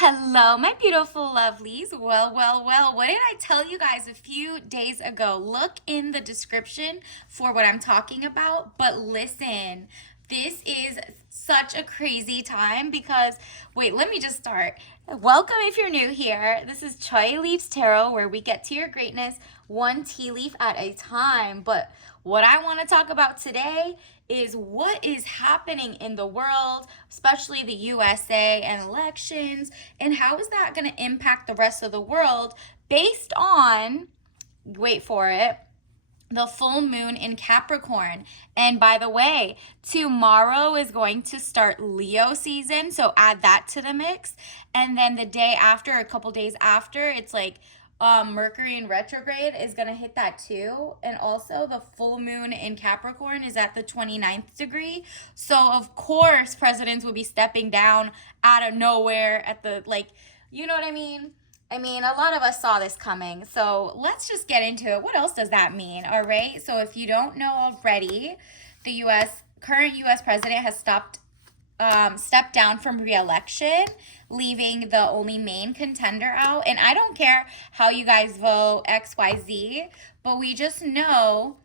Hello, my beautiful lovelies. Well, what did I tell you guys a few days ago? Look in the description for what I'm talking about, but listen, this is such a crazy time because, wait, let me just start. Welcome if you're new here. This is Chai Leaves Tarot, where we get to your greatness one tea leaf at a time. But what I want to talk about today is what is happening in the world, especially the USA and elections, and how is that going to impact the rest of the world based on, wait for it, the full moon in Capricorn. And by the way, tomorrow is going to start Leo season, so add that to the mix. And then the day after, a couple days after, it's like Mercury in retrograde is going to hit that too. And also the full moon in Capricorn is at the 29th degree. So of course presidents will be stepping down out of nowhere at the, like, you know what I mean? A lot of us saw this coming. So let's just get into it. What else does that mean? All right. So if you don't know already, the current US president has stepped down from re-election, leaving the only main contender out. And I don't care how you guys vote XYZ, but we just know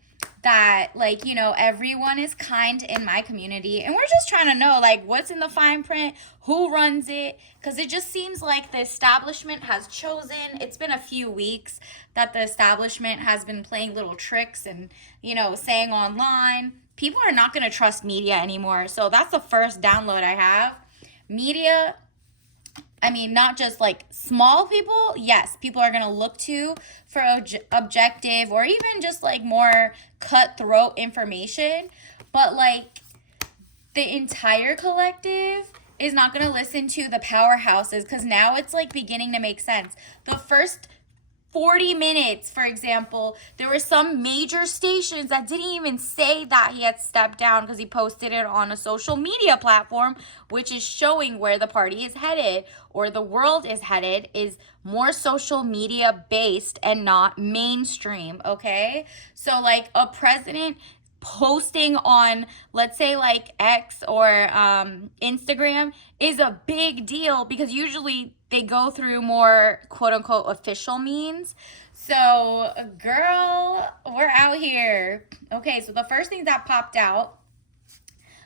that, like, everyone is kind in my community, and we're just trying to know, like, what's in the fine print, who runs it, because it just seems like the establishment has chosen. It's been a few weeks that the establishment has been playing little tricks and, saying online people are not going to trust media anymore. So that's the first download I have. Media, not just like small people. Yes, people are going to look to for objective or even just like more cutthroat information. But like the entire collective is not going to listen to the powerhouses, because now it's like beginning to make sense. The first 40 minutes, for example, there were some major stations that didn't even say that he had stepped down because he posted it on a social media platform, which is showing where the party is headed or the world is headed, is more social media based and not mainstream, okay? So like a president posting on, let's say, like X or Instagram is a big deal, because usually they go through more quote unquote official means. So girl, we're out here. Okay, so the first thing that popped out,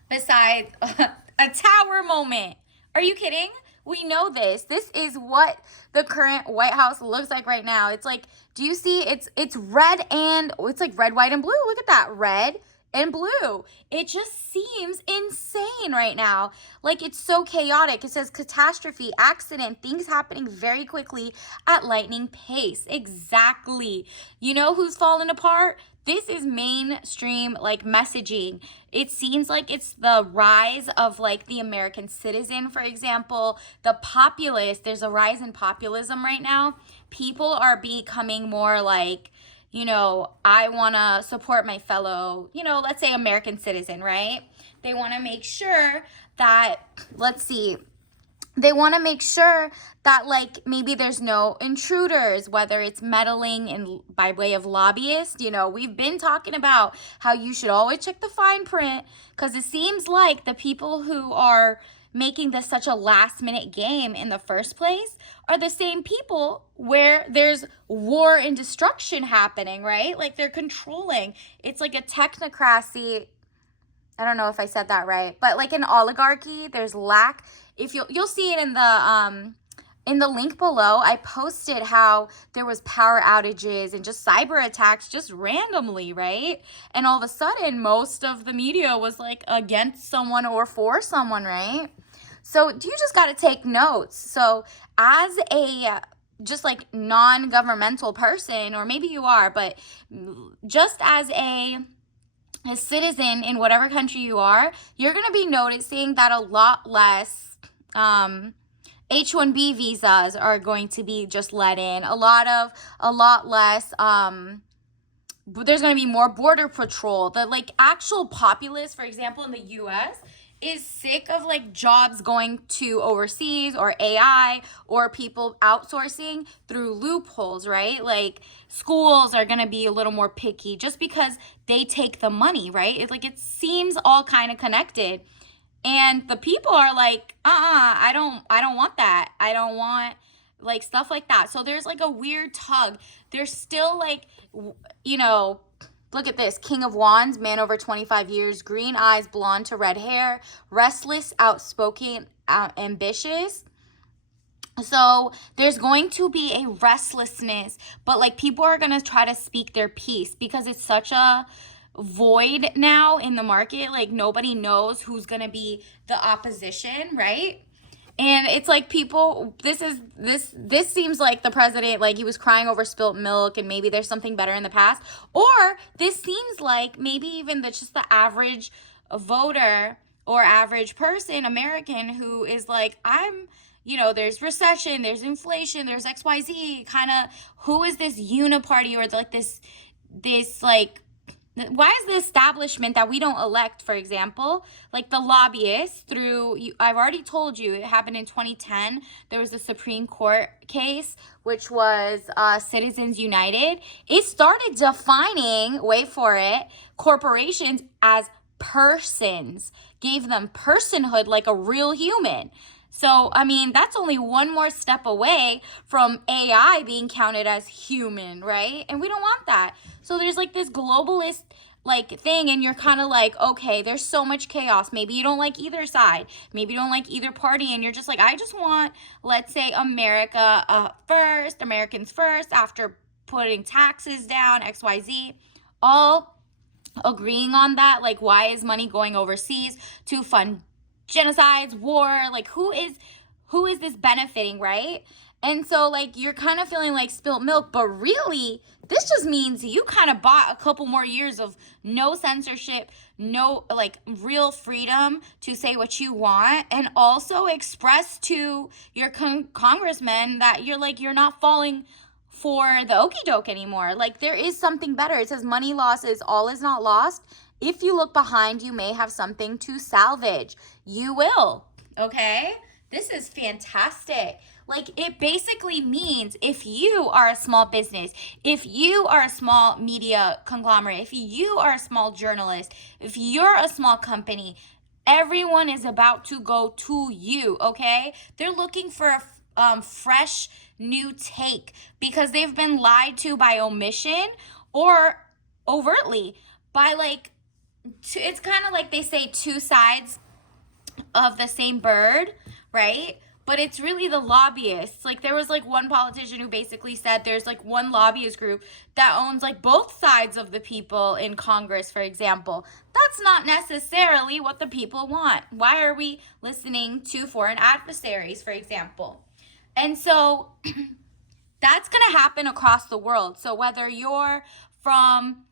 besides a tower moment, are you kidding? We know this. This is what the current White House looks like right now. It's like, do you see? It's red, and it's like red, white, and blue. Look at that. Red and blue. It just seems insane right now. Like, it's so chaotic. It says catastrophe, accident, things happening very quickly at lightning pace. Exactly. You know who's falling apart? This is mainstream, like, messaging. It seems like it's the rise of, like, the American citizen, for example. The populace, there's a rise in populism right now. People are becoming more like, I want to support my fellow, let's say American citizen, right? They want to make sure that, they want to make sure that, like, maybe there's no intruders, whether it's meddling in by way of lobbyists. We've been talking about how you should always check the fine print, because it seems like the people who are making this such a last minute game in the first place are the same people where there's war and destruction happening, right? Like, they're controlling. It's like a technocracy. I don't know if I said that right, but like an oligarchy, there's lack. If you'll see it in the link below, I posted how there was power outages and just cyber attacks just randomly, right? And all of a sudden, most of the media was like against someone or for someone, right? So you just got to take notes. So as a just like non-governmental person, or maybe you are, but just as a citizen in whatever country you are, you're going to be noticing that a lot less H-1B visas are going to be just let in. A lot less, there's going to be more border patrol. The like actual populace, for example, in the US is sick of like jobs going to overseas, or AI, or people outsourcing through loopholes, right? Like, schools are going to be a little more picky just because they take the money, right? It's like, it seems all kind of connected. And the people are like, I don't want that. I don't want, like, stuff like that. So there's like a weird tug. There's still like, you know, look at this. King of Wands, man over 25 years, green eyes, blonde to red hair, restless, outspoken, ambitious. So there's going to be a restlessness, but like people are going to try to speak their piece because it's such a void now in the market. Like nobody knows who's going to be the opposition, right? And it's like people, this seems like the president, like he was crying over spilt milk and maybe there's something better in the past. Or this seems like maybe even just the average voter or average person, American, who is like, there's recession, there's inflation, there's XYZ, kind of, who is this uniparty or like this like, why is the establishment that we don't elect, for example, like the lobbyists I've already told you, it happened in 2010. There was a Supreme Court case, which was Citizens United. It started defining, wait for it, corporations as persons, gave them personhood like a real human. So, I mean, that's only one more step away from AI being counted as human, right? And we don't want that. So there's like this globalist like thing, and you're kind of like, okay, there's so much chaos. Maybe you don't like either side. Maybe you don't like either party, and you're just like, I just want, let's say, America first, Americans first, after putting taxes down, XYZ, all agreeing on that. Like, why is money going overseas to fund genocides, war? Like, who is this benefiting, right? And so like you're kind of feeling like spilt milk, but really this just means you kind of bought a couple more years of no censorship, no like real freedom to say what you want, and also express to your congressmen that you're not falling for the okie doke anymore. Like there is something better. It says money losses, all is not lost. If you look behind, you may have something to salvage. You will. Okay? This is fantastic. Like it basically means if you are a small business, if you are a small media conglomerate, if you are a small journalist, if you're a small company, everyone is about to go to you, okay? They're looking for a fresh new take because they've been lied to by omission or overtly by like, it's kind of like they say two sides of the same bird, right? But it's really the lobbyists. Like there was like one politician who basically said there's like one lobbyist group that owns like both sides of the people in Congress, for example. That's not necessarily what the people want. Why are we listening to foreign adversaries, for example? And so that's going to happen across the world. So whether you're from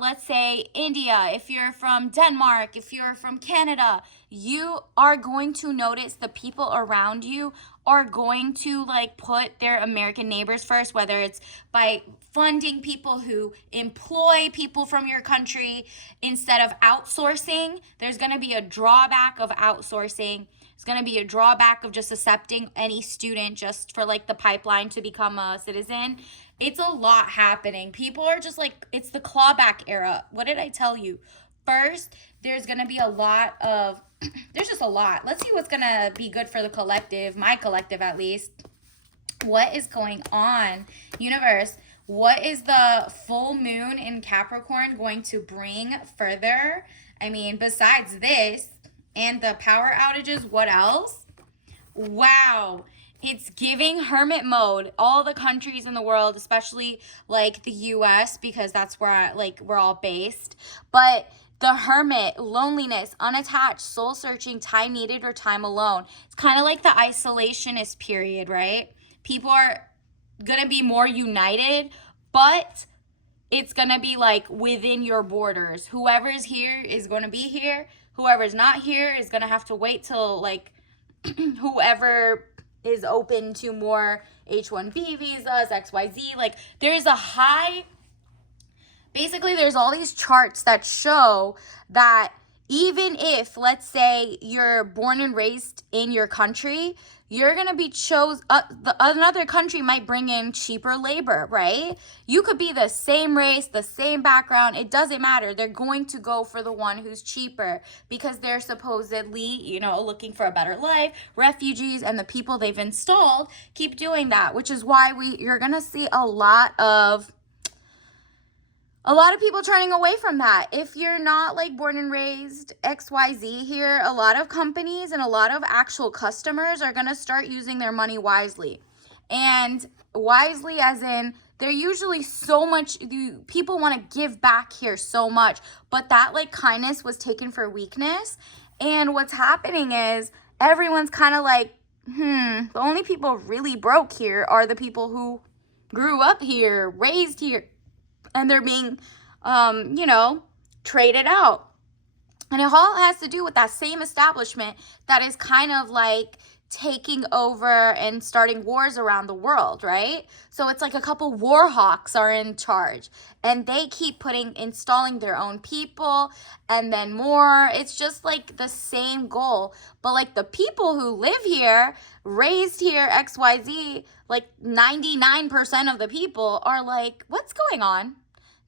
let's say India, if you're from Denmark, if you're from Canada, you are going to notice the people around you are going to like put their American neighbors first, whether it's by funding people who employ people from your country instead of outsourcing. There's going to be a drawback of outsourcing. It's going to be a drawback of just accepting any student just for like the pipeline to become a citizen. It's a lot happening. People are just like, it's the clawback era. What did I tell you? First, there's going to be a lot of, there's just a lot. Let's see what's going to be good for the collective, my collective at least. What is going on? Universe, what is the full moon in Capricorn going to bring further? I mean, besides this and the power outages, what else? Wow. It's giving hermit mode. All the countries in the world, especially like the US, because that's where we're all based. But the hermit, loneliness, unattached, soul searching, time needed or time alone. It's kind of like the isolationist period, right? People are going to be more united, but it's going to be like within your borders. Whoever's here is going to be here. Whoever's not here is going to have to wait till like whoever is open to more H-1B visas, XYZ. Like there's a high, basically there's all these charts that show that even if, let's say, you're born and raised in your country, you're going to be another country might bring in cheaper labor, right? You could be the same race, the same background. It doesn't matter. They're going to go for the one who's cheaper because they're supposedly, looking for a better life. Refugees and the people they've installed keep doing that, which is why you're going to see a lot of people turning away from that. If you're not like born and raised XYZ here, a lot of companies and a lot of actual customers are going to start using their money wisely. And wisely as in, they're usually so much, people want to give back here so much, but that like kindness was taken for weakness. And what's happening is everyone's kind of like, the only people really broke here are the people who grew up here, raised here, and they're being, traded out. And it all has to do with that same establishment that is kind of like taking over and starting wars around the world, right? So it's like a couple war hawks are in charge and they keep installing their own people and then more. It's just like the same goal. But like the people who live here, raised here, XYZ, like 99% of the people are like, what's going on?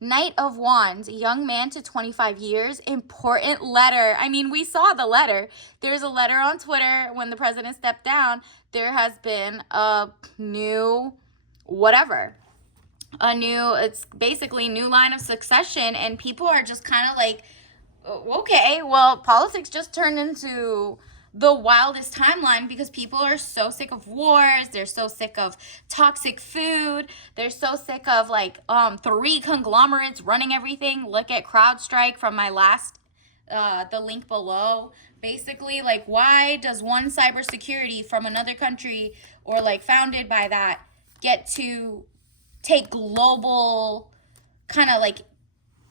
Knight of Wands, young man to 25 years, important letter. I mean, we saw the letter. There's a letter on Twitter when the president stepped down. There has been a new, it's basically new line of succession, and people are just kind of like, okay, well, politics just turned into the wildest timeline because people are so sick of wars. They're so sick of toxic food. They're so sick of like 3 conglomerates running everything. Look at CrowdStrike from my last, the link below. Basically, like, why does one cybersecurity from another country or like founded by that get to take global kind of like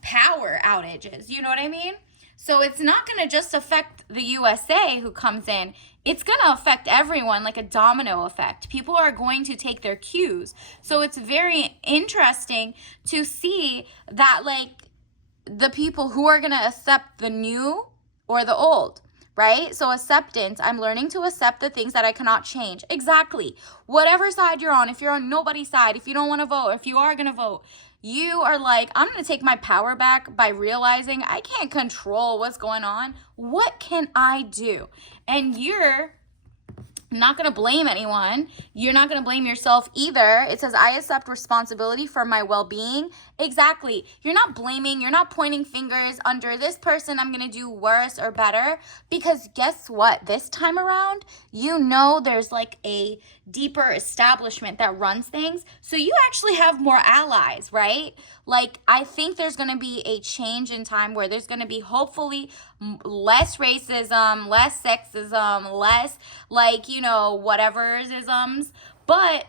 power outages? You know what I mean? So it's not going to just affect the USA who comes in. It's going to affect everyone like a domino effect. People are going to take their cues. So it's very interesting to see that like the people who are going to accept the new or the old, right? So acceptance, I'm learning to accept the things that I cannot change. Exactly. Whatever side you're on, if you're on nobody's side, if you don't want to vote, if you are going to vote, you are like, I'm going to take my power back by realizing I can't control what's going on. What can I do? And you're not going to blame anyone. You're not going to blame yourself either. It says, I accept responsibility for my well-being. Exactly. You're not blaming. You're not pointing fingers under this person. I'm going to do worse or better. Because guess what? This time around, there's like a deeper establishment that runs things. So you actually have more allies, right? Like, I think there's going to be a change in time where there's going to be hopefully less racism, less sexism, less like, whatever isms, but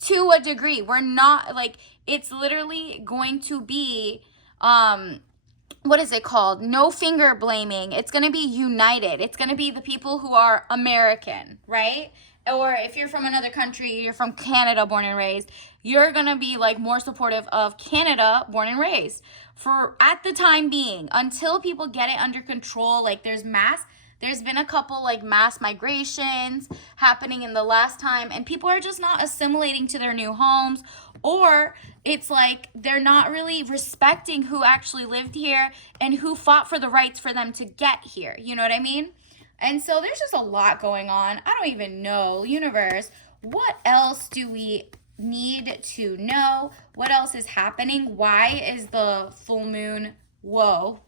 to a degree. We're not like, it's literally going to be, what is it called? No finger blaming. It's going to be united. It's going to be the people who are American, right? Or if you're from another country, you're from Canada, born and raised, you're going to be like more supportive of Canada, born and raised. For at the time being, until people get it under control, like there's been a couple like mass migrations happening in the last time, and people are just not assimilating to their new homes, or it's like they're not really respecting who actually lived here and who fought for the rights for them to get here. You know what I mean? And so there's just a lot going on. I don't even know, universe, what else do we need to know? What else is happening? Why is the full moon? Whoa.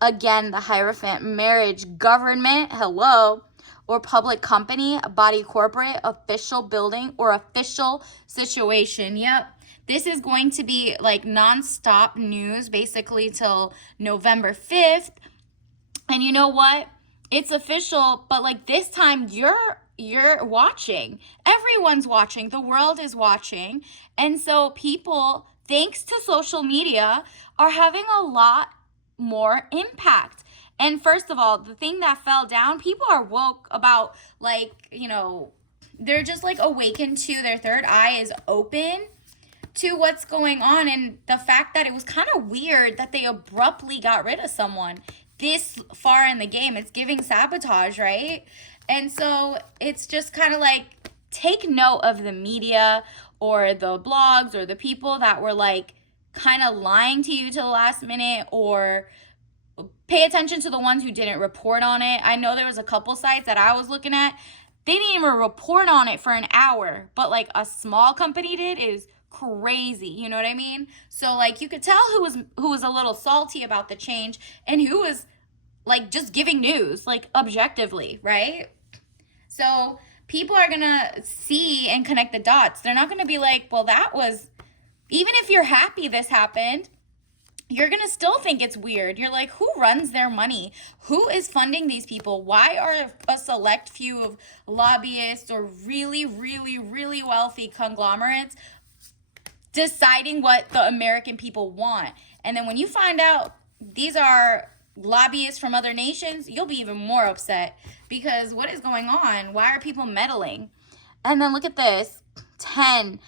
Again, the Hierophant, marriage, government, hello, or public company, body corporate, official building, or official situation. Yep. This is going to be like nonstop news basically till November 5th. And you know what? It's official, but like this time you're watching. Everyone's watching. The world is watching. And so people, thanks to social media, are having a lot more impact. And first of all, the thing that fell down, people are woke about like, they're just like awakened to their third eye is open to what's going on. And the fact that it was kind of weird that they abruptly got rid of someone. this far in the game. It's giving sabotage, right? And so it's just kind of like, take note of the media or the blogs or the people that were like kind of lying to you to the last minute, or pay attention to the ones who didn't report on it. I know there was a couple sites that I was looking at, they didn't even report on it for an hour, but like a small company did is crazy. You know what I mean? So like you could tell who was a little salty about the change and who was like just giving news, like objectively, right? So people are gonna see and connect the dots. They're not gonna be like, well, that was, even if you're happy this happened, you're going to still think it's weird. You're like, who runs their money? Who is funding these people? Why are a select few of lobbyists or really, really, really wealthy conglomerates deciding what the American people want? And then when you find out these are lobbyists from other nations, you'll be even more upset, because what is going on? Why are people meddling? And then look at this, 10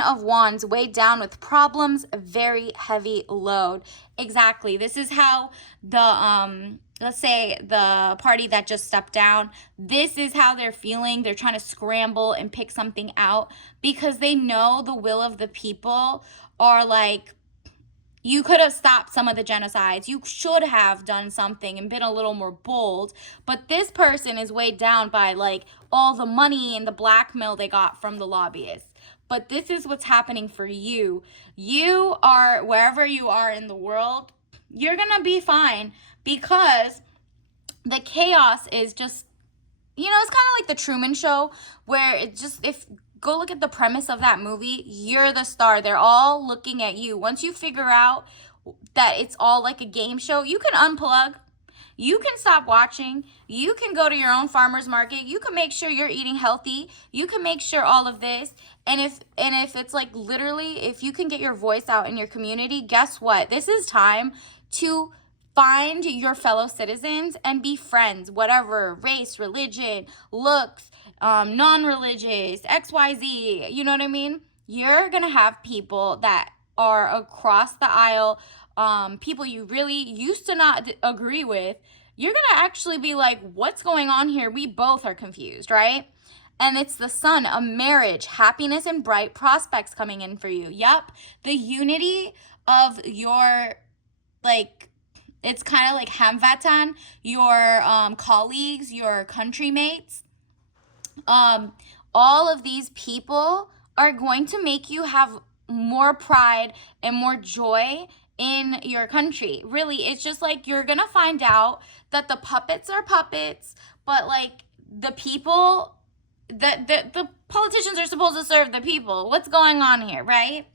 of wands, weighed down with problems, very heavy load. Exactly. This is how the, let's say the party that just stepped down, this is how they're feeling. They're trying to scramble and pick something out because they know the will of the people are like, you could have stopped some of the genocides. You should have done something and been a little more bold. But this person is weighed down by like all the money and the blackmail they got from the lobbyists. But this is what's happening for you. You are, wherever you are in the world, you're going to be fine, because the chaos is just, you know, it's kind of like the Truman Show, where it just, if, go look at the premise of that movie, you're the star. They're all looking at you. Once you figure out that it's all like a game show, you can unplug. You can stop watching. You can go to your own farmer's market. You can make sure you're eating healthy. You can make sure all of this. And if it's like literally, if you can get your voice out in your community, guess what? This is time to find your fellow citizens and be friends, whatever, race, religion, looks, non-religious, XYZ, you know what I mean? You're going to have people that are across the aisle, people you really used to not agree with. You're going to actually be like, what's going on here? We both are confused, right? And it's the sun, a marriage, happiness, and bright prospects coming in for you. Yep. The unity of your, like, it's kind of like hamvatan, your colleagues, your country mates. All of these people are going to make you have more pride and more joy in your country. Really, it's just like you're going to find out that the puppets are puppets, but like the people, the politicians are supposed to serve the people. What's going on here, right?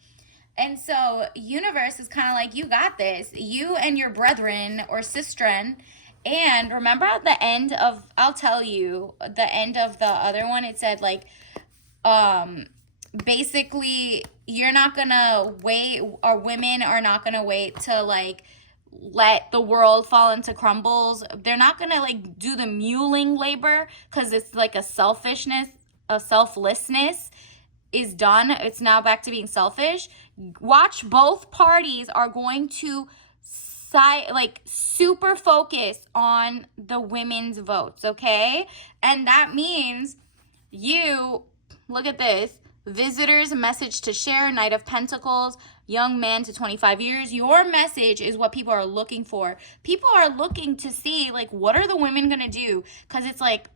And so universe is kind of like, you got this, you and your brethren or sistren. And remember at the end of, I'll tell you, the end of the other one, it said like, basically you're not gonna wait, or women are not gonna wait to like let the world fall into crumbles. They're not gonna like do the muling labor, because it's like a selfishness, a selflessness is done. It's now back to being selfish. Watch, both parties are going to like super focus on the women's votes, okay? And that means you, look at this, visitors, message to share, Knight of Pentacles, young man to 25 years. Your message is what people are looking for. People are looking to see, like, what are the women gonna do? Because it's like,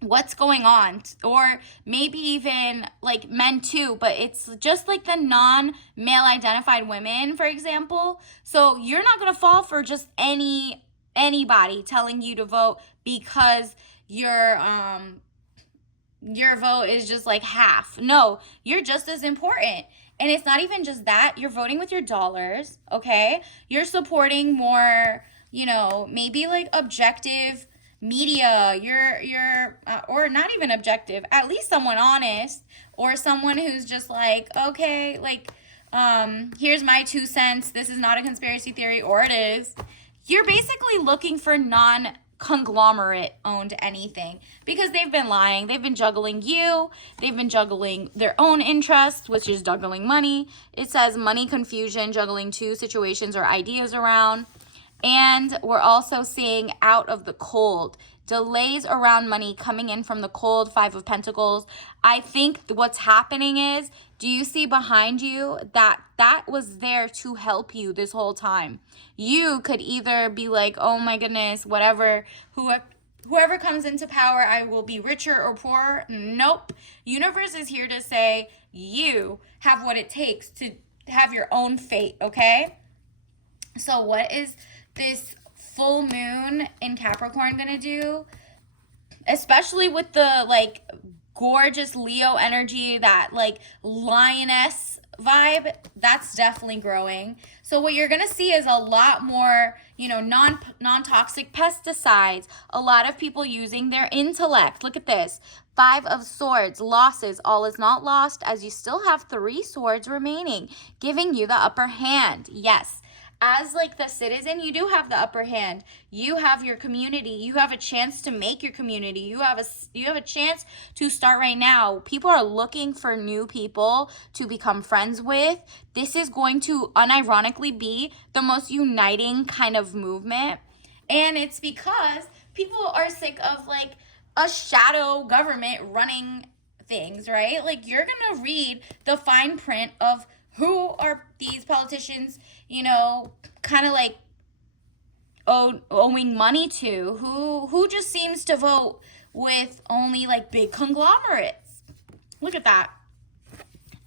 what's going on? Or maybe even like men too, but it's just like the non-male identified women, for example. So you're not going to fall for just anybody telling you to vote because your vote is just like half. No, you're just as important. And it's not even just that. You're voting with your dollars, okay? You're supporting more, you know, maybe like objective media, you're or not even objective, at least someone honest, or someone who's just like, okay, like, here's my 2 cents, this is not a conspiracy theory, or it is. You're basically looking for non-conglomerate owned anything, because they've been lying, they've been juggling you, they've been juggling their own interests, which is juggling money. It says money confusion, juggling 2 situations or ideas around. And we're also seeing out of the cold. Delays around money coming in from the cold, Five of Pentacles. I think what's happening is, do you see behind you that was there to help you this whole time? You could either be like, oh my goodness, whatever, whoever comes into power, I will be richer or poorer. Nope. Universe is here to say you have what it takes to have your own fate, okay? So what is this full moon in Capricorn gonna do? Especially with the like gorgeous Leo energy, that like lioness vibe, that's definitely growing. So what you're gonna see is a lot more, non-toxic pesticides, a lot of people using their intellect. Look at this. Five of Swords, losses. All is not lost, as you still have 3 swords remaining, giving you the upper hand. Yes, as like the citizen, you do have the upper hand. You have your community. You have a chance to make your community. You have a chance to start right now. People are looking for new people to become friends with. This is going to unironically be the most uniting kind of movement. And it's because people are sick of like a shadow government running things, right? Like, you're going to read the fine print of who are these politicians, kind of like owing money to, who just seems to vote with only like big conglomerates. Look at that.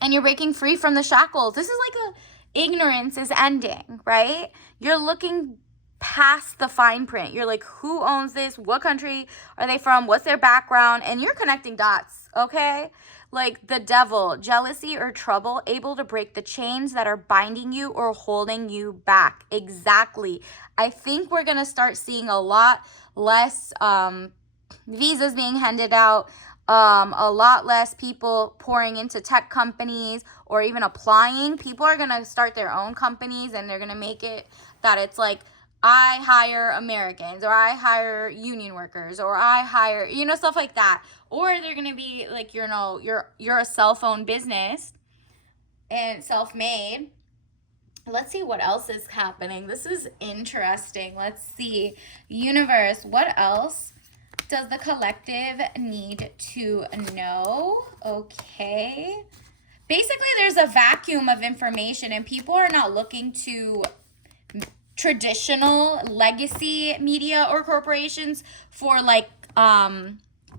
And you're breaking free from the shackles. This is like ignorance is ending, right? You're looking past the fine print. You're like, who owns this? What country are they from? What's their background? And you're connecting dots, okay? Like the devil, jealousy or trouble, able to break the chains that are binding you or holding you back. Exactly. I think we're going to start seeing a lot less visas being handed out, a lot less people pouring into tech companies or even applying. People are going to start their own companies, and they're going to make it that it's like, I hire Americans, or I hire union workers, or I hire, stuff like that. Or they're going to be like, you're a cell phone business and self-made. Let's see what else is happening. This is interesting. Let's see. Universe, what else does the collective need to know? Okay. Basically, there's a vacuum of information, and people are not looking to traditional legacy media or corporations for like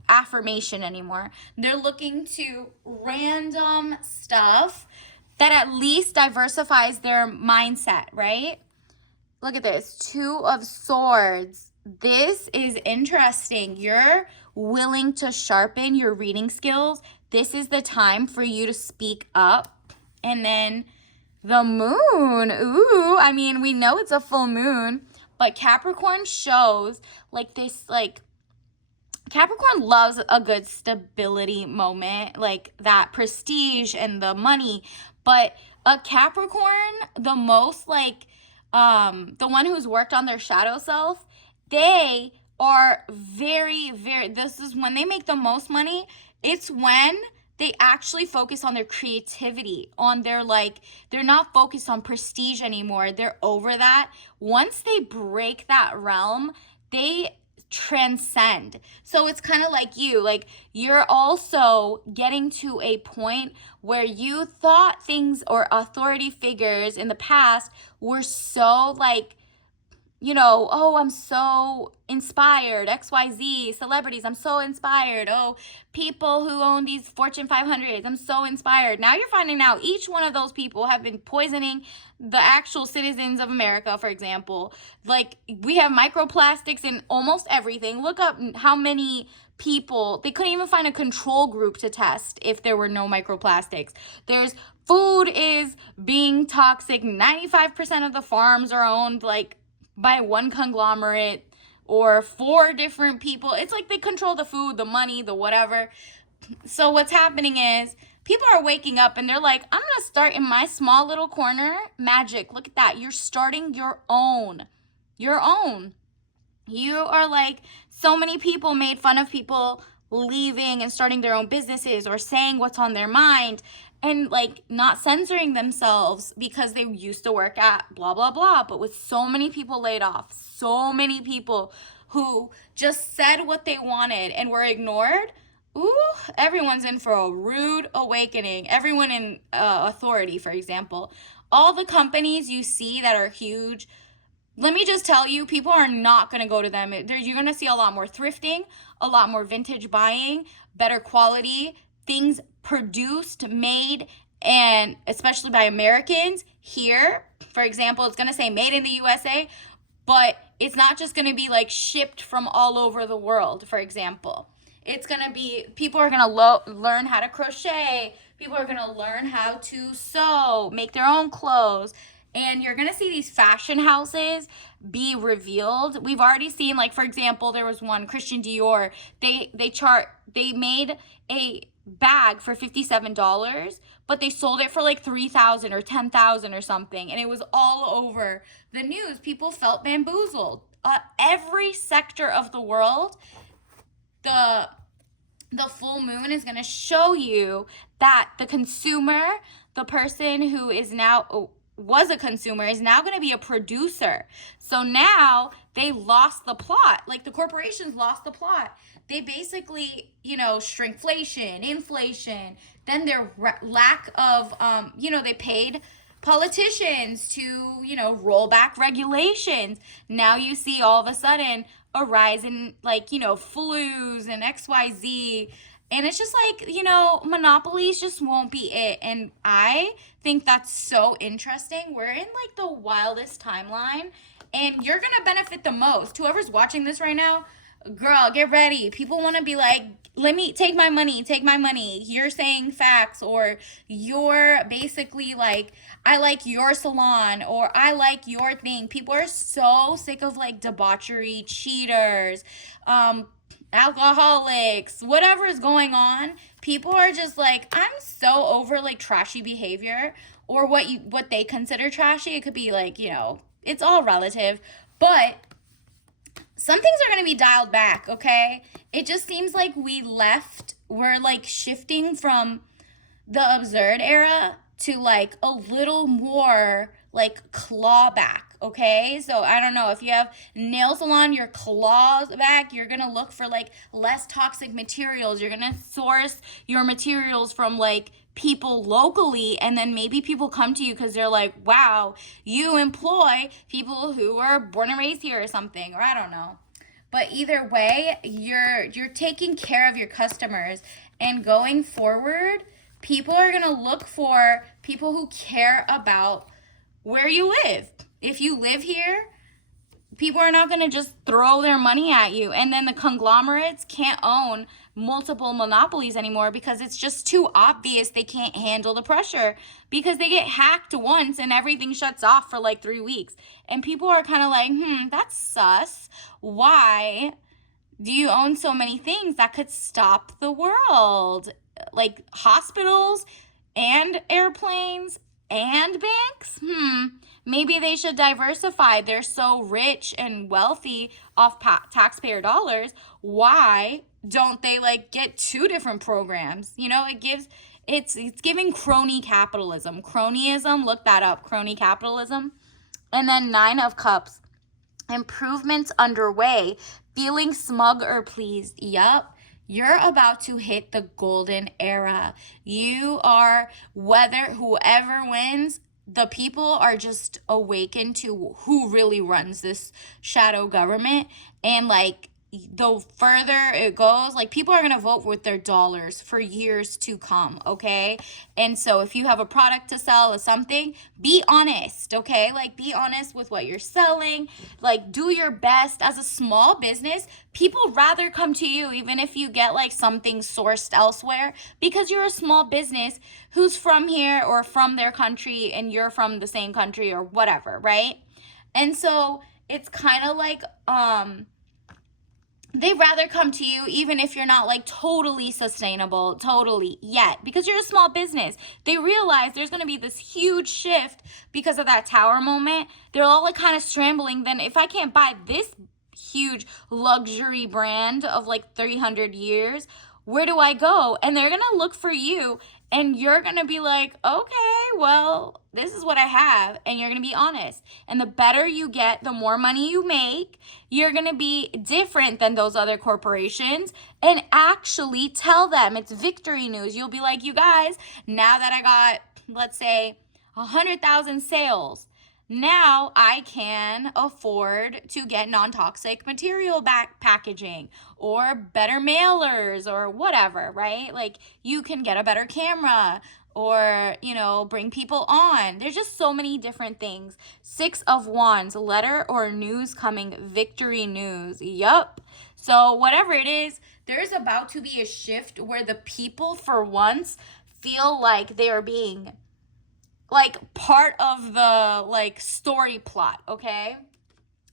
affirmation anymore. They're looking to random stuff that at least diversifies their mindset, right? Look at this. 2 of Swords. This is interesting. You're willing to sharpen your reading skills. This is the time for you to speak up. And then the moon. Ooh, I mean, we know it's a full moon, but Capricorn shows like this, like Capricorn loves a good stability moment, like that prestige and the money. But a Capricorn, the most like the one who's worked on their shadow self, they are very, very, this is when they make the most money. It's when they actually focus on their creativity, on their they're not focused on prestige anymore. They're over that. Once they break that realm, they transcend. So it's kind of like you're also getting to a point where you thought things or authority figures in the past were so oh, I'm so inspired, XYZ, celebrities, I'm so inspired. Oh, people who own these Fortune 500s, I'm so inspired. Now you're finding out each one of those people have been poisoning the actual citizens of America, for example. Like, we have microplastics in almost everything. Look up how many people, they couldn't even find a control group to test if there were no microplastics. Food is being toxic. 95% of the farms are owned by one conglomerate or 4 different people. It's like they control the food, the money, the whatever. So what's happening is people are waking up and they're like, I'm going to start in my small little corner. Magic. Look at that. You're starting your own. Your own. You are like, so many people made fun of people leaving and starting their own businesses or saying what's on their mind. and like not censoring themselves because they used to work at blah blah blah. But with so many people laid off, so many people who just said what they wanted and were ignored, ooh, everyone's in for a rude awakening. Everyone in authority, for example, all the companies you see that are huge, let me just tell you, people are not going to go to them. You're going to see a lot more thrifting, a lot more vintage buying, better quality, things produced, made, and especially by Americans here. For example, it's going to say made in the USA, but it's not just going to be like shipped from all over the world, for example. It's going to be, people are going to learn how to crochet. People are going to learn how to sew, make their own clothes. And you're going to see these fashion houses be revealed. We've already seen, like, for example, there was one, Christian Dior. They made a bag for $57, but they sold it for like $3,000 or $10,000 or something. And it was all over the news. People felt bamboozled. Every sector of the world, the full moon is going to show you that the consumer, the person who is now was a consumer, is now going to be a producer. So now they lost the plot. Like, the corporations lost the plot. They basically, shrinkflation, inflation, then their lack of, they paid politicians to, roll back regulations. Now you see all of a sudden a rise in, flus and XYZ. And it's just like, monopolies just won't be it. And I think that's so interesting. We're in like the wildest timeline, and you're going to benefit the most. Whoever's watching this right now, girl, get ready. People want to be like, let me take my money. You're saying facts, or you're basically like, I like your salon, or I like your thing. People are so sick of like debauchery, cheaters, alcoholics, whatever is going on. People are just like, I'm so over like trashy behavior, or what they consider trashy. It could be like, it's all relative, but some things are going to be dialed back, okay? It just seems like we're like shifting from the absurd era to like a little more like clawback, okay? So I don't know, if you have nail salon, your claws back, you're gonna look for like less toxic materials. You're gonna source your materials from like people locally, and then maybe people come to you because they're like, wow, you employ people who are born and raised here or something, or I don't know. But either way, you're taking care of your customers, and going forward, people are going to look for people who care about where you live. If you live here, people are not going to just throw their money at you. And then the conglomerates can't own multiple monopolies anymore because it's just too obvious they can't handle the pressure, because they get hacked once and everything shuts off for like 3 weeks. And people are kind of like, that's sus. Why do you own so many things that could stop the world? Like hospitals and airplanes and banks? Maybe they should diversify. They're so rich and wealthy off taxpayer dollars. Why don't they like get 2 different programs? It's giving crony capitalism. Cronyism, look that up, crony capitalism. And then 9 of Cups, improvements underway, feeling smug or pleased. Yup. You're about to hit the golden era. You are, whoever wins, the people are just awakened to who really runs this shadow government. And like, the further it goes, like, people are going to vote with their dollars for years to come, okay? And so if you have a product to sell or something, be honest, okay? Like, be honest with what you're selling. Like, do your best. As a small business, people rather come to you even if you get like something sourced elsewhere, because you're a small business who's from here or from their country, and you're from the same country or whatever, right? And so it's kind of like they rather come to you even if you're not like totally sustainable, totally yet, because you're a small business. They realize there's going to be this huge shift because of that tower moment. They're all like kind of scrambling. Then if I can't buy this huge luxury brand of like 300 years, where do I go? And they're going to look for you, and you're going to be like, okay, well, this is what I have. And you're going to be honest. And the better you get, the more money you make, you're going to be different than those other corporations and actually tell them. It's victory news. You'll be like, you guys, now that I got, let's say, 100,000 sales, now I can afford to get non-toxic material back packaging or better mailers or whatever, right? Like you can get a better camera or, bring people on. There's just so many different things. 6 of Wands, letter or news coming, victory news. Yup. So whatever it is, there's about to be a shift where the people for once feel like they are being like part of the like story plot, okay?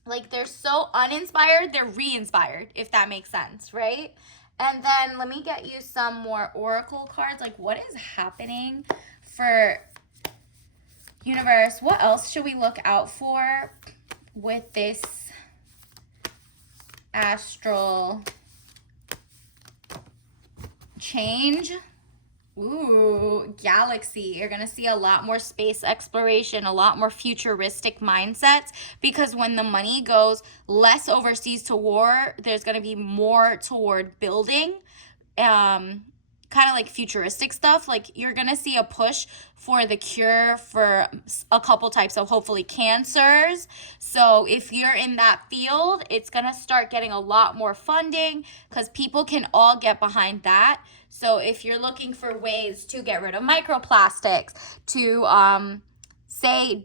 Like they're so uninspired, they're re-inspired, if that makes sense, right? And then let me get you some more oracle cards. Like what is happening for universe? What else should we look out for with this astral change? Ooh, galaxy. You're going to see a lot more space exploration, a lot more futuristic mindsets, because when the money goes less overseas to war, there's going to be more toward building, kind of like futuristic stuff. Like you're going to see a push for the cure for a couple types of hopefully cancers. So if you're in that field, it's going to start getting a lot more funding because people can all get behind that. So if you're looking for ways to get rid of microplastics, to say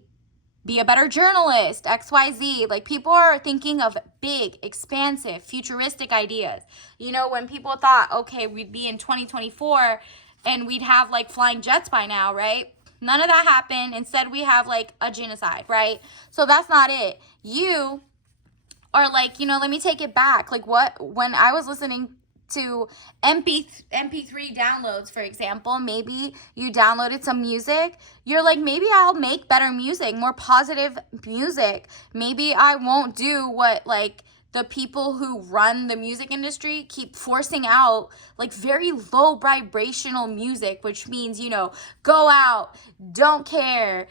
be a better journalist, XYZ, like people are thinking of big, expansive, futuristic ideas. When people thought, okay, we'd be in 2024 and we'd have like flying jets by now, right? None of that happened. Instead, we have like a genocide, right? So that's not it. You are like, let me take it back. Like when I was listening to MP3 downloads, for example, maybe you downloaded some music, you're like, maybe I'll make better music, more positive music. Maybe I won't do what like the people who run the music industry keep forcing out, like very low vibrational music, which means, go out, don't care,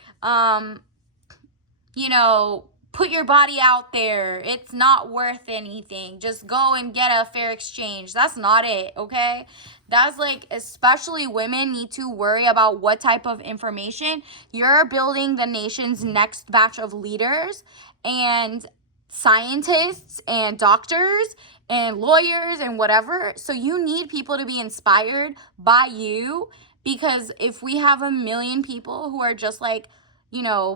put your body out there. It's not worth anything. Just go and get a fair exchange. That's not it, okay? That's like, especially women need to worry about what type of information. You're building the nation's next batch of leaders and scientists and doctors and lawyers and whatever. So you need people to be inspired by you, because if we have a million people who are just like,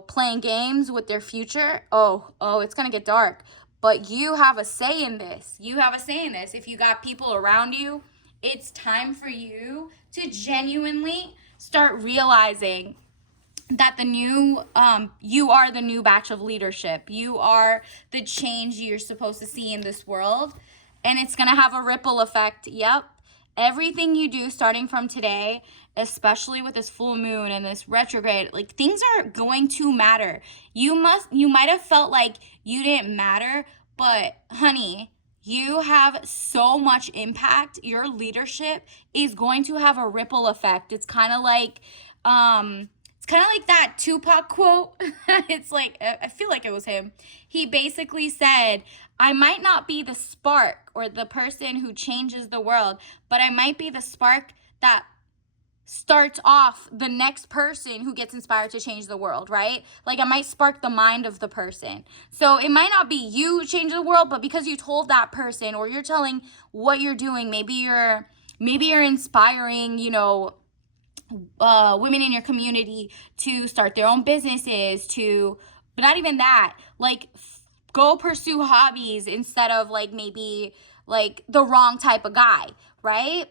playing games with their future, it's going to get dark. But you have a say in this. If you got people around you, it's time for you to genuinely start realizing that you are the new batch of leadership. You are the change you're supposed to see in this world. And it's going to have a ripple effect. Yep. Everything you do starting from today, especially with this full moon and this retrograde, like things are going to matter. You might have felt like you didn't matter, but honey, you have so much impact. Your leadership is going to have a ripple effect. It's kind of like that Tupac quote. It's like, I feel like it was him. He basically said, I might not be the spark or the person who changes the world, but I might be the spark that starts off the next person who gets inspired to change the world, right? Like I might spark the mind of the person. So it might not be you changing the world, but because you told that person, or you're telling what you're doing, maybe you're inspiring, women in your community to start their own businesses, but not even that, like go pursue hobbies instead of like maybe like the wrong type of guy, right?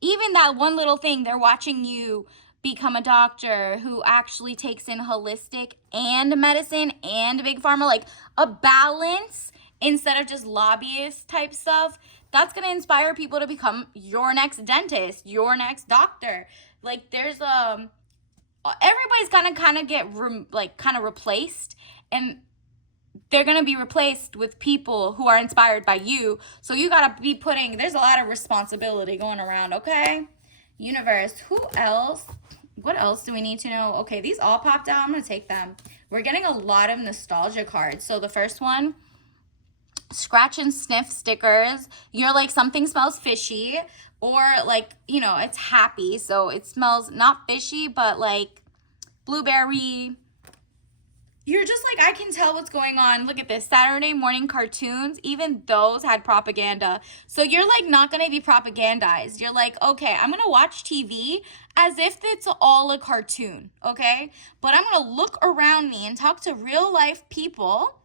Even that one little thing, they're watching you become a doctor who actually takes in holistic and medicine and big pharma, like a balance instead of just lobbyist type stuff. That's going to inspire people to become your next dentist, your next doctor. Like there's everybody's going to kind of get replaced, and they're going to be replaced with people who are inspired by you. So you got to be there's a lot of responsibility going around, okay? Universe, who else? What else do we need to know? Okay, these all popped out. I'm going to take them. We're getting a lot of nostalgia cards. So the first one, scratch and sniff stickers. You're like, something smells fishy, or like, you know, it's happy. So it smells not fishy, but like blueberry. You're just like, I can tell what's going on. Look at this. Saturday morning cartoons, even those had propaganda. So you're like not going to be propagandized. You're like, okay, I'm going to watch TV as if it's all a cartoon, okay? But I'm going to look around me and talk to real life people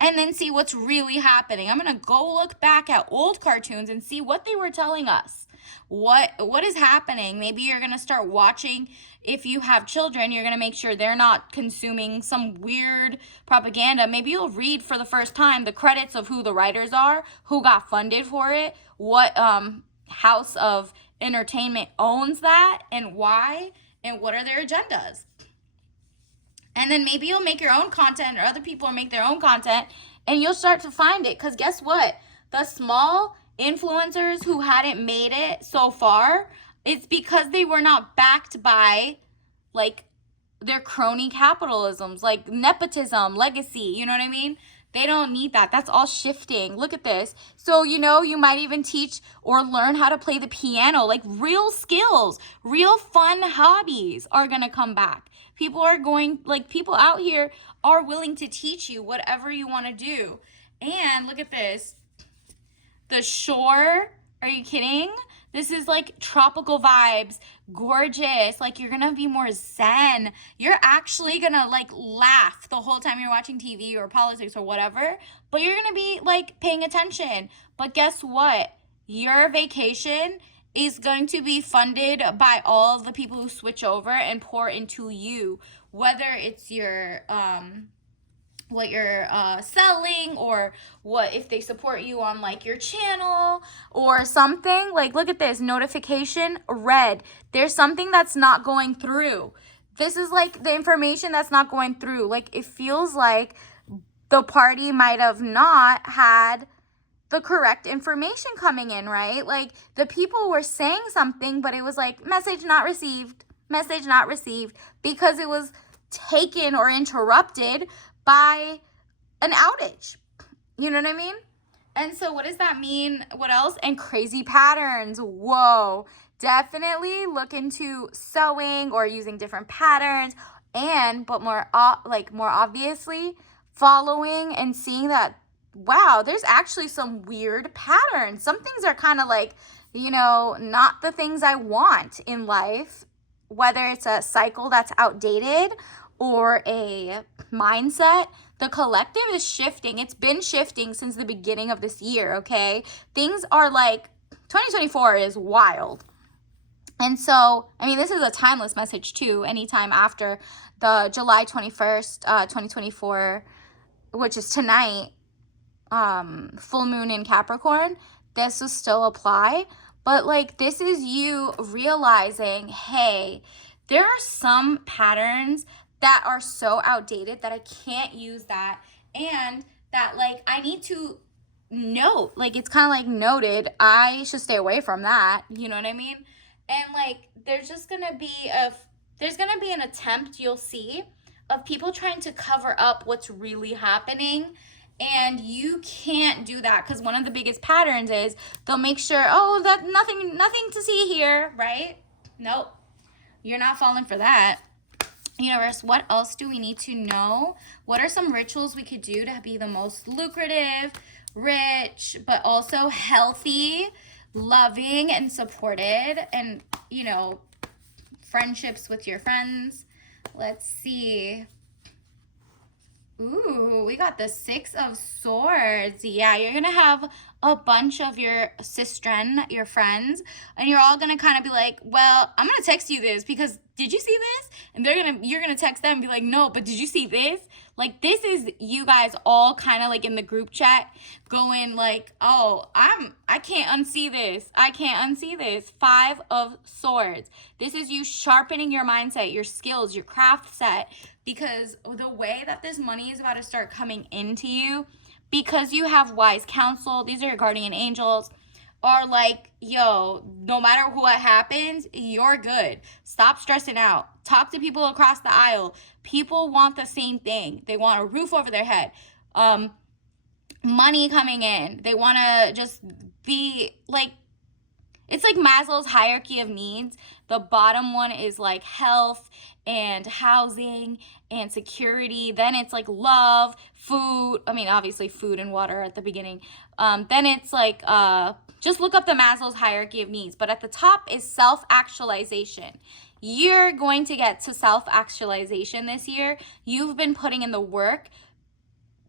and then see what's really happening. I'm going to go look back at old cartoons and see what they were telling us. What is happening? Maybe you're going to start watching. If you have children, you're going to make sure they're not consuming some weird propaganda. Maybe you'll read for the first time the credits of who the writers are, who got funded for it, what house of entertainment owns that, and why, and what are their agendas. And then maybe you'll make your own content, or other people will make their own content, and you'll start to find it. Because guess what? The small influencers who hadn't made it so far, it's because they were not backed by like their crony capitalisms, like nepotism, legacy, you know what I mean? They don't need that. That's all shifting. Look at this. So, you know, you might even teach or learn how to play the piano, like real skills, real fun hobbies are going to come back. People out here are willing to teach you whatever you want to do. And look at this. The shore, are you kidding? This is like tropical vibes, gorgeous. Like, you're going to be more zen. You're actually going to like laugh the whole time you're watching TV or politics or whatever, but you're going to be like paying attention. But guess what? Your vacation is going to be funded by all of the people who switch over and pour into you, whether it's your what you're selling, or what if they support you on like your channel or something. Like, look at this, notification red. There's something that's not going through. This is like the information that's not going through. Like, it feels like the party might have not had the correct information coming in, right? Like, the people were saying something, but it was like message not received, because it was taken or interrupted by an outage. You know what I mean? And so what does that mean? What else? And crazy patterns. Whoa. Definitely look into sewing or using different patterns, but more obviously following and seeing that, wow, there's actually some weird patterns. Some things are kind of like, you know, not the things I want in life, whether it's a cycle that's outdated or a mindset. The collective is shifting. It's been shifting since the beginning of this year, okay? Things are like, 2024 is wild. And so, I mean, this is a timeless message too. Anytime after the July 21st, 2024, which is tonight, full moon in Capricorn, this will still apply. But like, this is you realizing, hey, there are some patterns that are so outdated that I can't use that, and that like I need to note, like it's kind of like noted, I should stay away from that, you know what I mean? And like there's gonna be an attempt, you'll see, of people trying to cover up what's really happening, and you can't do that, because one of the biggest patterns is they'll make sure, oh, that nothing to see here, right? Nope, you're not falling for that. Universe, what else do we need to know? What are some rituals we could do to be the most lucrative, rich, but also healthy, loving, and supported, and, you know, friendships with your friends? Let's see. Ooh, we got the 6 of Swords. Yeah, you're going to have a bunch of your sistren, your friends, and you're all gonna kind of be like, well, I'm gonna text you this because did you see this? And you're gonna text them and be like, no, but did you see this? Like, this is you guys all kind of like in the group chat going like, oh, I can't unsee this. I can't unsee this. 5 of Swords. This is you sharpening your mindset, your skills, your craft set, because the way that this money is about to start coming into you, because you have wise counsel, these are your guardian angels, are like, yo, no matter what happens, you're good. Stop stressing out. Talk to people across the aisle. People want the same thing. They want a roof over their head. Money coming in. They want to just be like, it's like Maslow's hierarchy of needs. The bottom one is like health and housing and security. Then it's like love, food. I mean, obviously food and water at the beginning. Then it's like, just look up the Maslow's hierarchy of needs. But at the top is self-actualization. You're going to get to self-actualization this year. You've been putting in the work.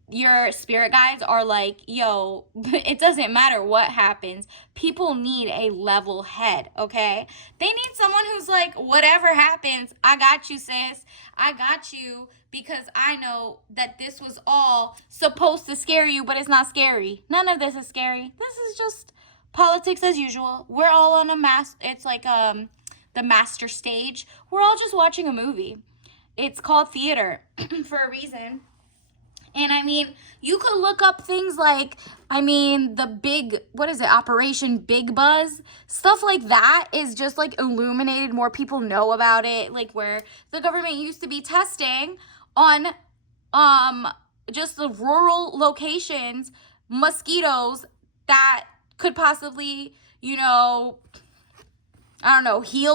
Your spirit guides are like, yo, it doesn't matter what happens. People need a level head, okay? They need someone who's like, whatever happens, I got you, sis. I got you, because I know that this was all supposed to scare you, but it's not scary. None of this is scary. This is just politics as usual. We're all on it's like the master stage. We're all just watching a movie. It's called theater for a reason. And I mean, you could look up things like, the big, Operation Big Buzz? Stuff like that is just like illuminated. More people know about it. Like where the government used to be testing on just the rural locations, mosquitoes that could possibly, heal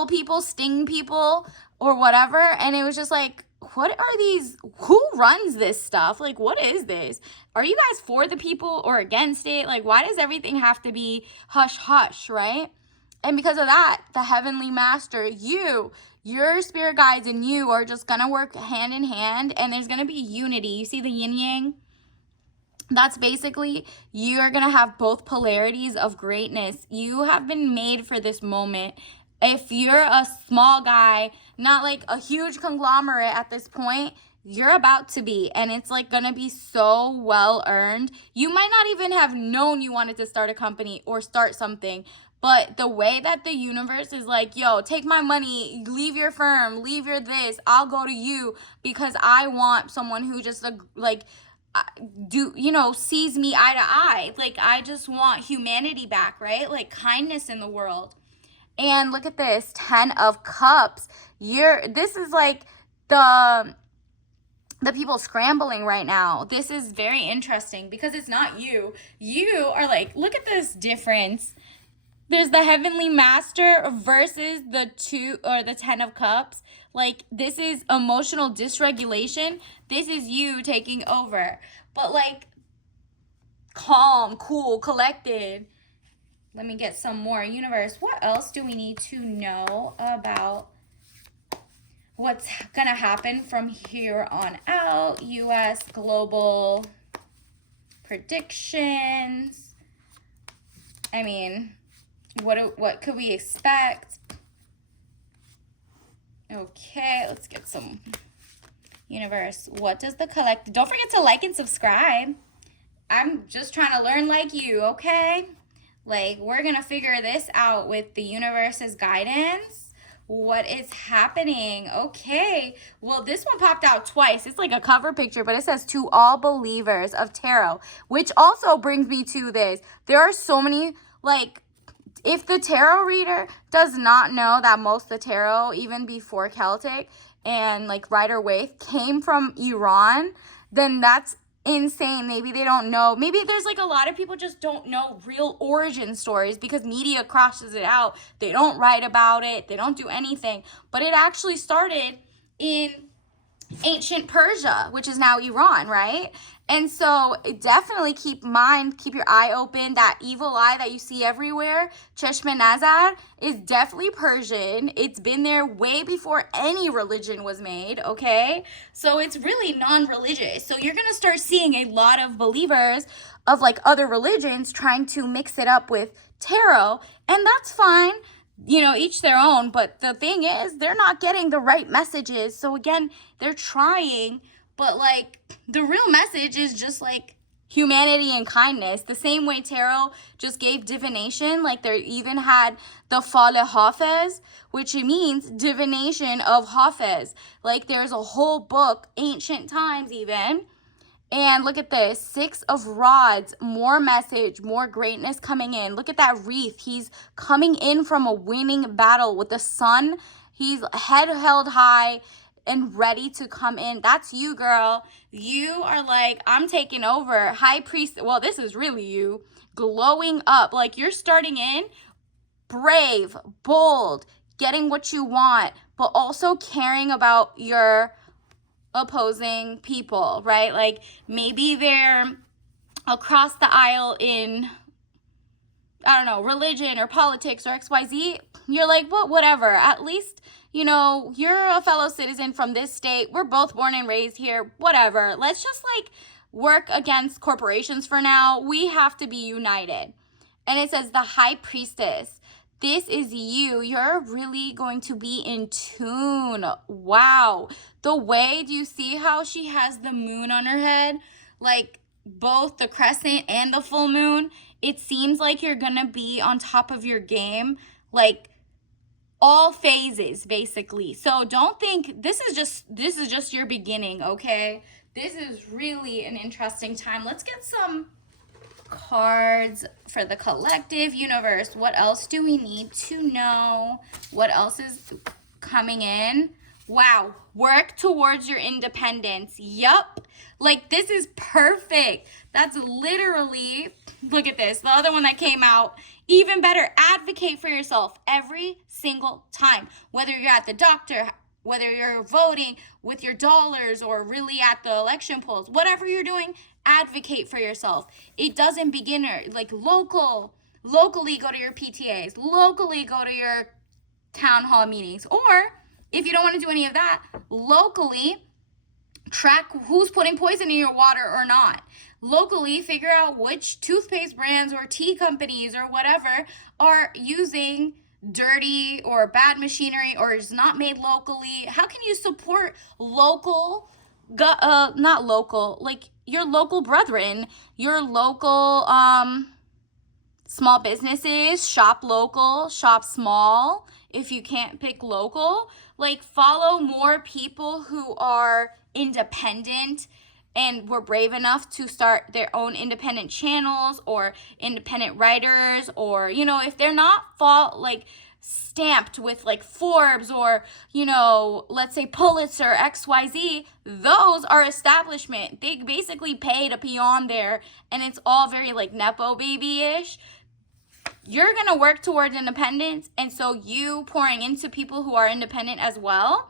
people, sting people, or whatever. And it was just like, what are these? Who runs this stuff? Like, what is this? Are you guys for the people or against it? Like, why does everything have to be hush hush, right? And because of that, the heavenly master, your spirit guides and you are just gonna work hand in hand, and there's gonna be unity. You see the yin yang? That's basically, you are gonna have both polarities of greatness. You have been made for this moment. If you're a small guy, not like a huge conglomerate at this point, you're about to be. And it's like gonna be so well earned. You might not even have known you wanted to start a company or start something. But the way that the universe is like, yo, take my money, leave your firm, leave your this, I'll go to you, because I want someone who just sees me eye to eye. Like, I just want humanity back, right? Like kindness in the world. And look at this, 10 of Cups. This is like the people scrambling right now. This is very interesting because it's not you. You are like, look at this difference. There's the Heavenly Master versus the 10 of Cups. Like, this is emotional dysregulation. This is you taking over. But like, calm, cool, collected. Let me get some more. Universe, what else do we need to know about what's going to happen from here on out? U.S. global predictions. What could we expect? Okay, let's get some. Universe, what does the collective... Don't forget to like and subscribe. I'm just trying to learn like you, okay? Like, we're going to figure this out with the universe's guidance. What is happening? Okay. Well, this one popped out twice. It's like a cover picture, but it says, to all believers of tarot, which also brings me to this. There are so many, like, if the tarot reader does not know that most of the tarot, even before Celtic and like Rider-Waite, came from Iran, then that's insane. Maybe they don't know. Maybe there's like a lot of people just don't know real origin stories because media crosses it out. They don't write about it. They don't do anything. But it actually started in ancient Persia, which is now Iran, right? And so definitely keep your eye open. That evil eye that you see everywhere, Cheshmenazar, is definitely Persian. It's been there way before any religion was made, okay? So it's really non-religious. So you're going to start seeing a lot of believers of like other religions trying to mix it up with tarot, and that's fine. Each their own, but the thing is, they're not getting the right messages. So again, they're trying, but like the real message is just like humanity and kindness. The same way tarot just gave divination, like they even had the Fale Hafez, which means divination of Hafez. Like there's a whole book, ancient times even. And look at this, 6 of rods, more message, more greatness coming in. Look at that wreath. He's coming in from a winning battle with the sun. He's head held high and ready to come in. That's you, girl. You are like, I'm taking over. High priest, well, this is really you, glowing up. Like you're starting in brave, bold, getting what you want, but also caring about your opposing people, right? Like maybe they're across the aisle in, I don't know, religion or politics or XYZ. You're like, well, whatever. At least, you're a fellow citizen from this state. We're both born and raised here. Whatever. Let's just like work against corporations for now. We have to be united. And it says the high priestess. This is you. You're really going to be in tune. Wow. The way, do you see how she has the moon on her head? Like both the crescent and the full moon. It seems like you're going to be on top of your game. Like all phases, basically. So don't think this is just your beginning, okay? This is really an interesting time. Let's get some cards for the collective universe. What else do we need to know? What else is coming in? Wow. Work towards your independence. Yup. Like this is perfect. That's literally, look at this. The other one that came out, even better. Advocate for yourself every single time. Whether you're at the doctor, whether you're voting with your dollars or really at the election polls, whatever you're doing, advocate for yourself. It doesn't begin like locally go to your PTAs, locally go to your town hall meetings, or if you don't want to do any of that, locally track who's putting poison in your water or not. Locally figure out which toothpaste brands or tea companies or whatever are using dirty or bad machinery or is not made locally. How can you support local, not local, like your local brethren, your local small businesses? Shop local, shop small. If you can't pick local, like follow more people who are independent and were brave enough to start their own independent channels or independent writers, or if they're not stamped with like Forbes or let's say Pulitzer, XYZ, those are establishment. They basically paid a peon there, and it's all very like nepo baby-ish. You're going to work toward independence, and so you pouring into people who are independent as well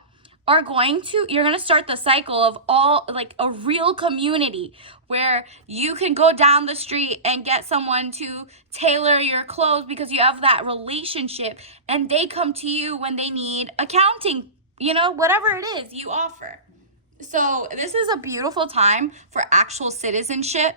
you're going to start the cycle of all like a real community where you can go down the street and get someone to tailor your clothes because you have that relationship, and they come to you when they need accounting, whatever it is you offer. So this is a beautiful time for actual citizenry.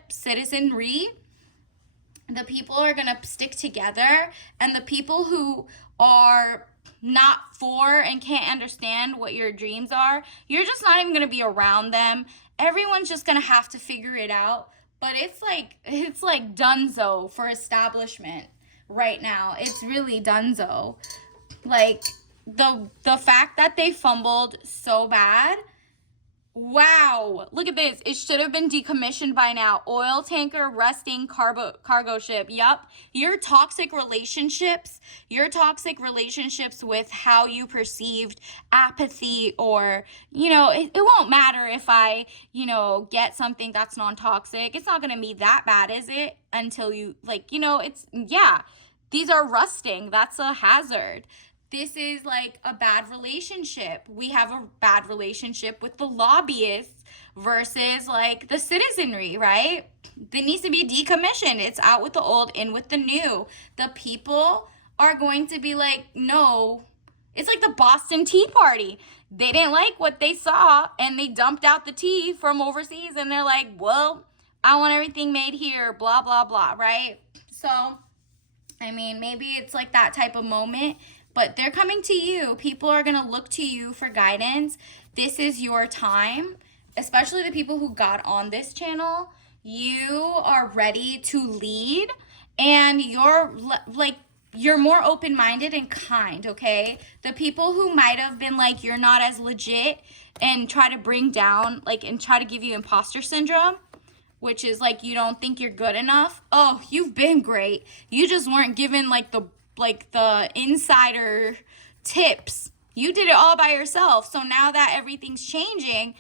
The people are going to stick together, and the people who are not for and can't understand what your dreams are, you're just not even going to be around them. Everyone's just going to have to figure it out. But it's like dunzo for establishment right now. It's really dunzo. Like the fact that they fumbled so bad. Wow, look at this. It should have been decommissioned by now. Oil tanker, rusting, cargo ship. Yup. Your toxic relationships with how you perceived apathy, or, it won't matter if I, get something that's non-toxic. It's not going to be that bad, is it? Until you, these are rusting. That's a hazard. this is like a bad relationship. We have a bad relationship with the lobbyists versus like the citizenry, right? There needs to be decommissioned. It's out with the old, in with the new. The people are going to be like, no. It's like the Boston Tea Party. They didn't like what they saw and they dumped out the tea from overseas and they're like, well, I want everything made here, blah, blah, blah, right? So, I mean, maybe it's like that type of moment, but they're coming to you. People are going to look to you for guidance. This is your time, especially the people who got on this channel. You are ready to lead and you're like, you're more open-minded and kind, okay? The people who might have been like, you're not as legit and try to bring down, like, and try to give you imposter syndrome, which is like, you don't think you're good enough. Oh, you've been great. You just weren't given like the insider tips. You did it all by yourself. So now that everything's changing,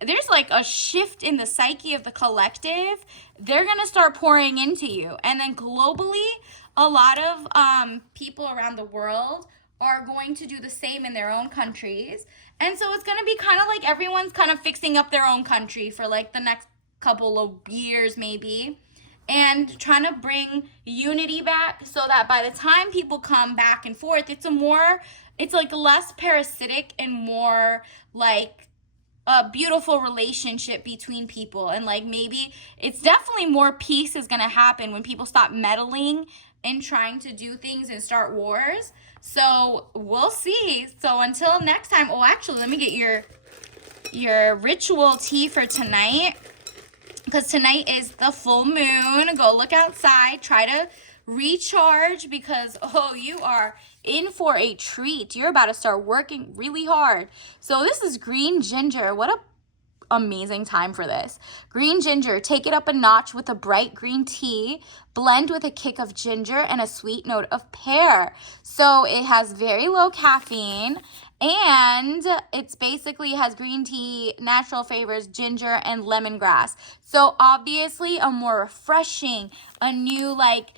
there's like a shift in the psyche of the collective. They're going to start pouring into you. And then globally, a lot of people around the world are going to do the same in their own countries. And so it's going to be kind of like everyone's kind of fixing up their own country for like the next couple of years maybe, and trying to bring unity back so that by the time people come back and forth, it's like less parasitic and more like a beautiful relationship between people. And like maybe it's definitely more peace is going to happen when people stop meddling and trying to do things and start wars. So we'll see. So until next time, oh, actually, let me get your ritual tea for tonight, because tonight is the full moon. Go look outside, try to recharge, because oh, you are in for a treat. You're about to start working really hard. So this is green ginger. What a amazing time for this. Green ginger, take it up a notch with a bright green tea, blend with a kick of ginger and a sweet note of pear. So it has very low caffeine, and it's basically has green tea, natural flavors, ginger, and lemongrass. So obviously a more refreshing, a new like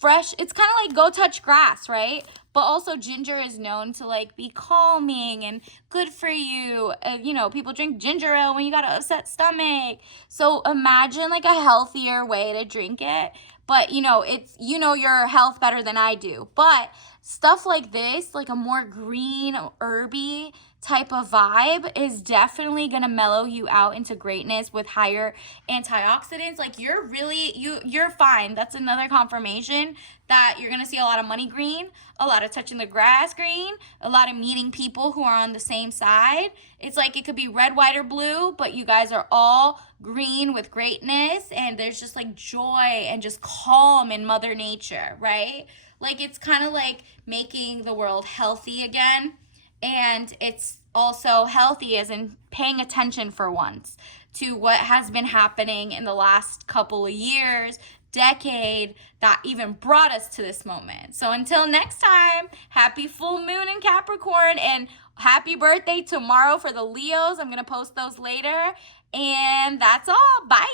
fresh, it's kind of like go touch grass, right? But also ginger is known to like be calming and good for you. You know, people drink ginger ale when you got an upset stomach. So imagine like a healthier way to drink it. But you know, it's, you know your health better than I do. But stuff like this, like a more green, herby type of vibe, is definitely gonna mellow you out into greatness with higher antioxidants. Like you're fine. That's another confirmation that you're gonna see a lot of money green, a lot of touching the grass green, a lot of meeting people who are on the same side. It's like it could be red, white, or blue, but you guys are all green with greatness, and there's just like joy and just calm in Mother Nature, right? Like it's kind of like making the world healthy again. And it's also healthy as in paying attention for once to what has been happening in the last couple of years, decade, that even brought us to this moment. So until next time, happy full moon in Capricorn, and happy birthday tomorrow for the Leos. I'm going to post those later. And that's all. Bye.